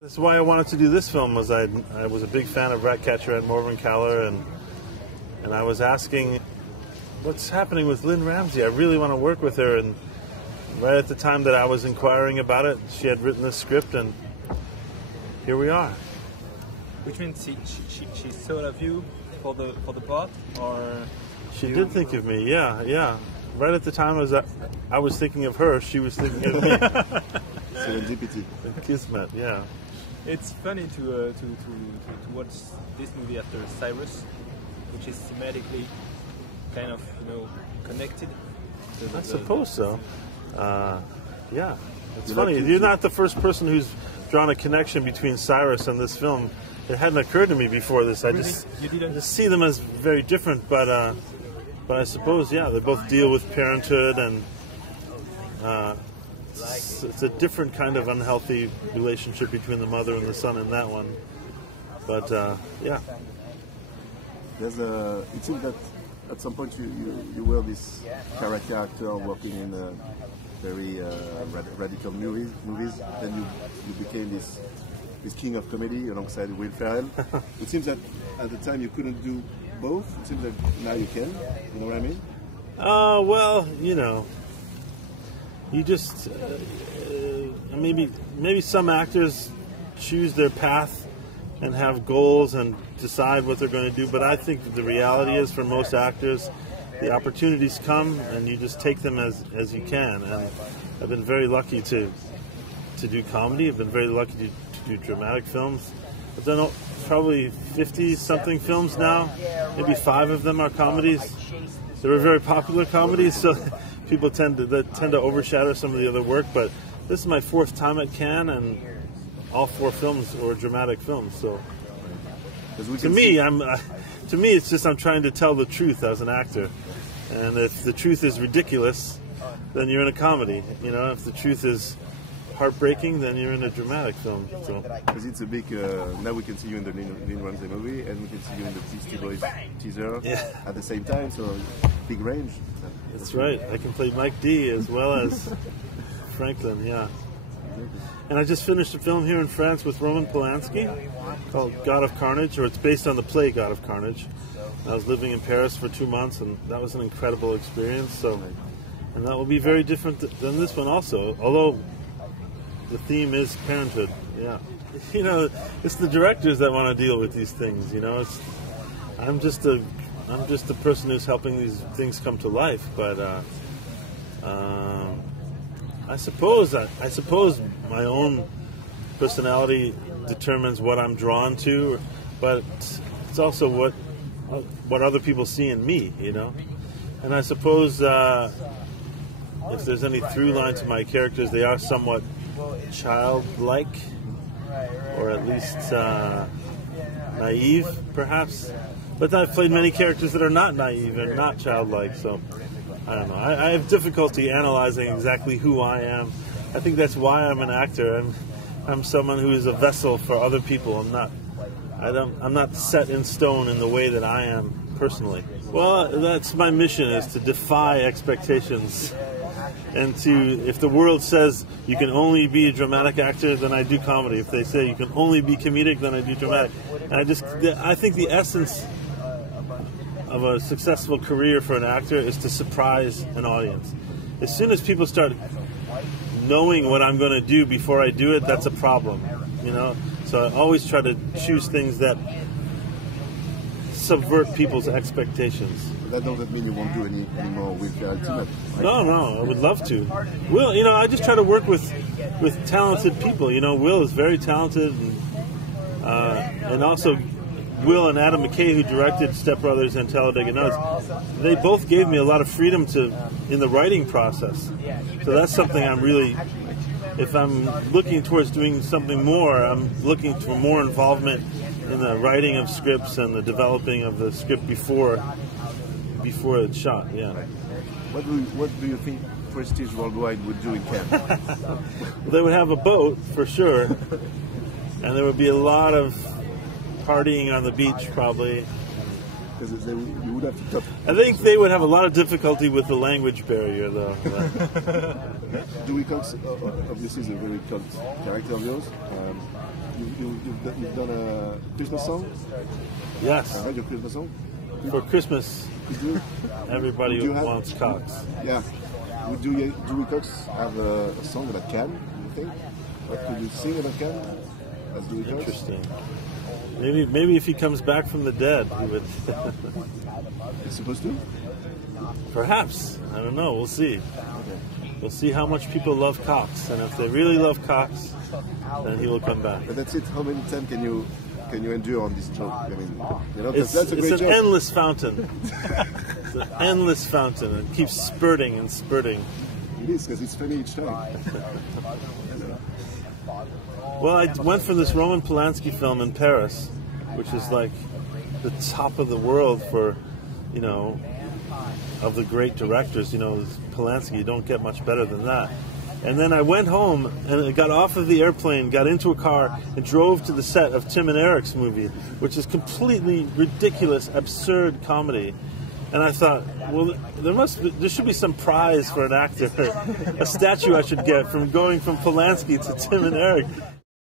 That's why I wanted to do this film. Was I was a big fan of Ratcatcher and Morven Caller, and I was asking, what's happening with Lynne Ramsay? I really want to work with her. And right at the time that I was inquiring about it, she had written this script, and here we are. Which means she thought of you for the part, or she did think of me. Yeah. Right at the time I was thinking of her, she was thinking of me. Serendipity. Kismet, yeah. It's funny to watch this movie after Cyrus, which is thematically kind of connected. I suppose so. Yeah, it's funny. Like You're not the first person who's drawn a connection between Cyrus and this film. It hadn't occurred to me before this. I just see them as very different, but I suppose they both deal with parenthood, and it's a different kind of unhealthy relationship between the mother and the son in that one. But yeah. It seems that at some point you were this character actor working in very radical movies. Then you became this king of comedy alongside Will Ferrell. It seems that at the time you couldn't do both. It seems that now you can. You know what I mean? Well, you just maybe some actors choose their path and have goals and decide what they're going to do. But I think the reality is, for most actors, the opportunities come and you just take them as you can. And I've been very lucky to do comedy. I've been very lucky to do dramatic films. I've done probably 50-something films now. Maybe 5 of them are comedies. They were very popular comedies, so people tend to overshadow some of the other work. But this is my 4th time at Cannes, and all 4 films were dramatic films. So to me, it's just I'm trying to tell the truth as an actor. And if the truth is ridiculous, then you're in a comedy. If the truth is heartbreaking, then you're in a dramatic film. So. Because it's a big. Now we can see you in the Lynne Ramsay movie, and we can see you in the Beastie Boys teaser at the same time. So big range. That's right. I can play Mike D as well as Franklin. Yeah. And I just finished a film here in France with Roman Polanski called God of Carnage, or it's based on the play God of Carnage. I was living in Paris for 2 months, and that was an incredible experience. So, and that will be very different than this one also, although the theme is parenthood. Yeah. It's the directors that want to deal with these things. I'm just a person who's helping these things come to life. But I suppose my own personality determines what I'm drawn to, but it's also what other people see in me. And I suppose if there's any through line to my characters, they are somewhat childlike, or at least naive, perhaps. But I've played many characters that are not naive and not childlike, so I don't know. I have difficulty analyzing exactly who I am. I think that's why I'm an actor. I'm someone who is a vessel for other people. I'm not set in stone in the way that I am personally. Well, that's my mission, is to defy expectations. And if the world says you can only be a dramatic actor, then I do comedy. If they say you can only be comedic, then I do dramatic. And I think the essence of a successful career for an actor is to surprise an audience. As soon as people start knowing what I'm going to do before I do it, that's a problem. So I always try to choose things that subvert people's expectations. That doesn't mean you won't do any more with Ultimate. Right? No, I would love to. Will, I just try to work with talented people. Will is very talented, and also Will and Adam McKay, who directed Step Brothers and Talladega Nights, they both gave me a lot of freedom in the writing process. So that's something I'm really, if I'm looking towards doing something more, I'm looking for more involvement in the writing of scripts and the developing of the script before it's shot. Yeah. What do you think Prestige Worldwide would do in Cannes? They would have a boat for sure, and there would be a lot of partying on the beach, probably. Because you would have to. I think they would have a lot of difficulty with the language barrier, though. Dewey Cox obviously is a very cult character of yours. You've done a Christmas song? Yes. I heard your Christmas song. For Christmas, everybody Would you wants cocks. Yeah. Would Dewey Cox have a song about Can, do you think? What could you sing about Can as Dewey Cox? Interesting. Maybe if he comes back from the dead, he would. He's supposed to? Perhaps. I don't know. We'll see. Okay. We'll see how much people love cocks, and if they really love cocks, then he will come back. But that's it. How many times can you endure on this joke? I mean, you know, It's that's a great an joke. endless fountain. It's an endless fountain. It keeps spurting and spurting. It is, because it's funny each time. Well, I went for this Roman Polanski film in Paris, which is like the top of the world for, you know, of the great directors. You know, Polanski, you don't get much better than that. And then I went home and I got off of the airplane, got into a car, and drove to the set of Tim and Eric's movie, which is completely ridiculous, absurd comedy. And I thought, well, there should be some prize for an actor, a statue I should get from going from Polanski to Tim and Eric.